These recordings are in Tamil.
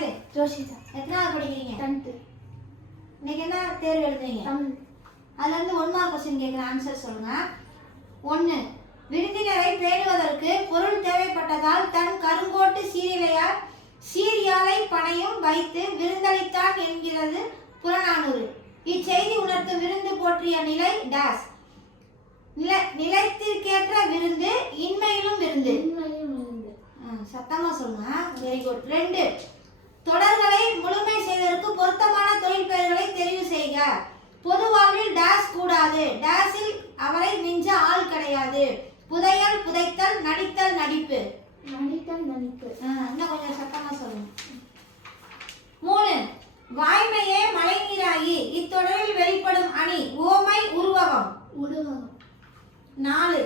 பேரு? ஜோஷிதா. எத்தனாவது படிக்கிறீங்க? 10th. இன்னைக்கு என்ன தேர்வு எழுதுறீங்க? தமிழ். அதுல இருந்து 1 மார்க் क्वेश्चन கேக்குற ஆன்சர் சொல்லுங்க. 1. விருந்தினரை பேணுவதற்கு பொருள் தேவைப்பட்டதால் தன் கருங்கோட்டு சீரியாலை பணையும் வைத்து விருந்தளித்தான் என்கிறது புறநானூறு. இச்செய்தி உணர்த்தும் விருந்து போற்றிய நிலை டேஸ். நிலைத்திற்கேற்ற விருந்து இன்மையிலும் விருந்து. சத்தமா சொல்லுங்க. Very good. 2. தொடர்களை முழுமை செய்வதற்கு பொருத்தமான தொழில் பெயர்களை தெரிவு செய்க. பொது வாழ்வில் டேஸ் கூடாது. டேஸில் அவரை மிஞ்ச ஆள் கிடையாது. புதையல் புதைத்தல், நடித்தல் நடிப்பு. நடித்தல் நடிப்பு. இன்னும் கொஞ்சம் சத்தமா சொல்லுங்க. 3. வாய்மையே மழைநீராகி. இத்தொடரில் வெளிப்படும் அணி ஓமை உருவகம். 4.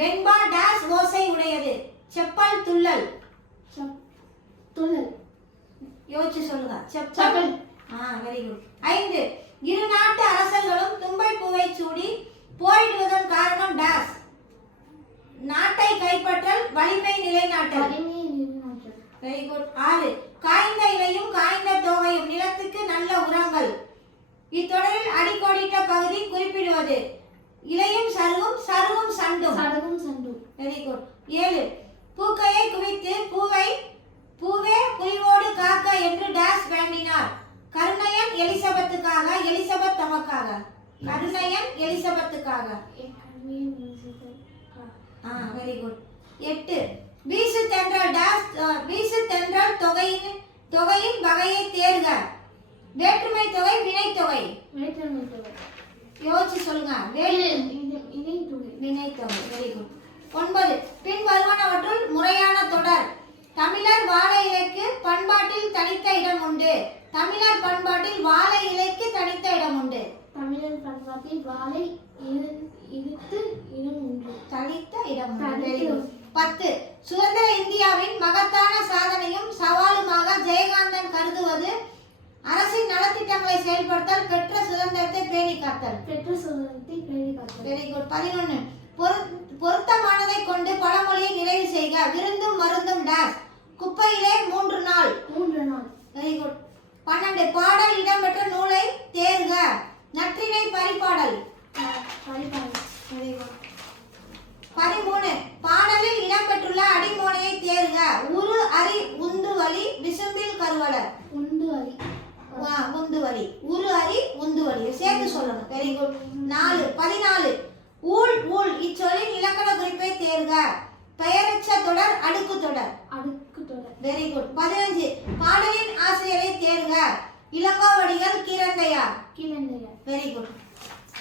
வெண்பா டேஸ் ஓசை உடையது. செப்பல் துள்ளல். துள்ளல். யோசிச்சு சொல்லுங்க. செப்பல். Very good. 5. இரு நாட்டு அரசர்களும் தும்பை பூவை சூடி போரிடுவதன் காரணம் டேஸ். நாட்டை கைப்பற்றல், வலிமை நிலைநாட்டல். Very good. 6. காய்ந்த இலையும் காய்ந்த தோகையும் நிலத்துக்கு நல்ல உரங்கள். இத்தொடரில் அடிக்கோடிட்ட பகுதி குறிப்பிடுவது இலையும் சருகும், சருகும் சண்டும். Very good. 7. பூக்கையை குவித்து பூவே புலிவோடு காக்க என்று டேஸ் வேண்டினார். கருணையன் எலிசபெத்துக்காக, எலிசபெத் தமக்காக. கருணையன் எலிசபெத்துக்காக. Very good. 8. வீசு தென்றல் டேஸ். வீசு தென்றல் தொகையின் வகையை தேர்க. வேற்றுமை தொகை, வினை தொகை. யோசிச்சு சொல்லுங்க. வினை தொகை. Very good. 9. பின் வருவனவற்றுள் முறையான தொடர். தமிழர் வாழை இலைக்கு பண்பாட்டில் தனித்த இடம் உண்டு. தமிழர் பண்பாட்டில் வாழை இலைக்கு தனித்த இடம் உண்டு. தமிழர் பண்பாட்டில் வாழை இழுத்து இடம் உண்டு. தனித்த இடம் உண்டு. 10. சுதந்திர இந்தியாவின் மகத்தான சாதனையும் சவாலுமாக ஜெயகாந்தன் கருதுவது அரசின் நலத்திட்டங்களை செயல்படுத்தல், பெற்ற சுதந்திரத்தை பேணி காத்தல். Very good. 11. பொருத்தமானதை கொண்டு பழமொழியை நிறைவு செய்க. விருந்தும் மருந்தும் டேஸ். குப்பையிலே 3 நாள். Very good. 12. பாடல் இடம்பெற்ற நூலை தேர்க. நற்றிணை பரிபாடல். Very good. 13. பாடலில் இடம்பெற்றுள்ள அடிமோனையை தேர்க. உரு அரி உந்து வலி விசும்பில் கருவலர். உந்து வலி. உரு அரி உந்து வலி சேர்த்து சொல்லணும். Very good. 14. ஊழ் ஊழ் இச்சொல்லின் இலக்கண குறிப்பை தேர்க. பெயரச்ச தொடர், அடுக்கு தொடர். Very good. 15. பாடலின் ஆசிரியரை தேர்க. இளங்கோவடிகள், கீரந்தையார். Very good.